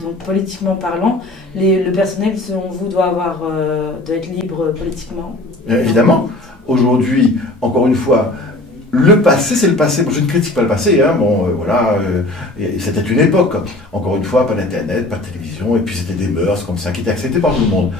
Donc politiquement parlant, le personnel, selon vous, doit être libre politiquement? Évidemment. Aujourd'hui, encore une fois, le passé, c'est le passé. Moi, je ne critique pas le passé. Hein. C'était une époque. Encore une fois, pas d'internet, pas de télévision, et puis c'était des mœurs comme ça qui étaient acceptées par tout le monde.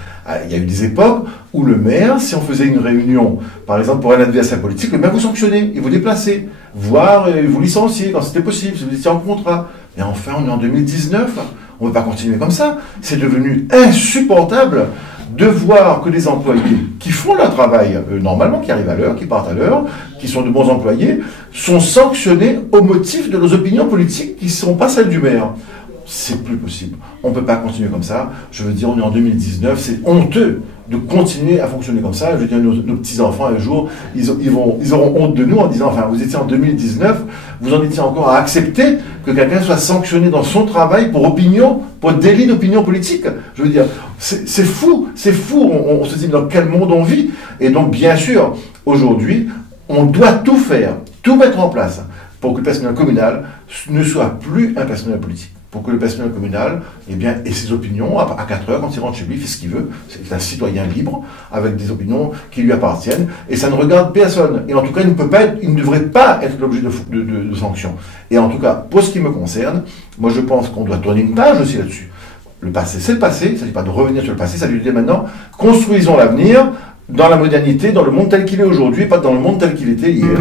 Il y a eu des époques où le maire, si on faisait une réunion, par exemple pour un adversaire politique, le maire vous sanctionnait, il vous déplaçait, voire vous licenciait quand c'était possible, si vous étiez en contrat. Et enfin, on est en 2019. On ne peut pas continuer comme ça. C'est devenu insupportable de voir que les employés qui font leur travail normalement, qui arrivent à l'heure, qui partent à l'heure, qui sont de bons employés, sont sanctionnés au motif de leurs opinions politiques qui ne sont pas celles du maire. C'est plus possible. On ne peut pas continuer comme ça. Je veux dire, on est en 2019, c'est honteux de continuer à fonctionner comme ça. Je veux dire, nos petits-enfants, un jour, ils auront honte de nous en disant, enfin, vous étiez en 2019, vous en étiez encore à accepter que quelqu'un soit sanctionné dans son travail pour délit d'opinion politique. Je veux dire, c'est fou, on se dit dans quel monde on vit. Et donc, bien sûr, aujourd'hui, on doit tout faire, tout mettre en place pour que le personnel communal ne soit plus un personnel politique. Pour que le personnel communal ait ses opinions à 4 heures quand il rentre chez lui, il fait ce qu'il veut. C'est un citoyen libre avec des opinions qui lui appartiennent et ça ne regarde personne. Et en tout cas, il ne devrait pas être l'objet de sanctions. Et en tout cas, pour ce qui me concerne, moi je pense qu'on doit tourner une page aussi là-dessus. Le passé, c'est le passé. Il ne s'agit pas de revenir sur le passé. Ça veut dire maintenant, construisons l'avenir dans la modernité, dans le monde tel qu'il est aujourd'hui, pas dans le monde tel qu'il était hier.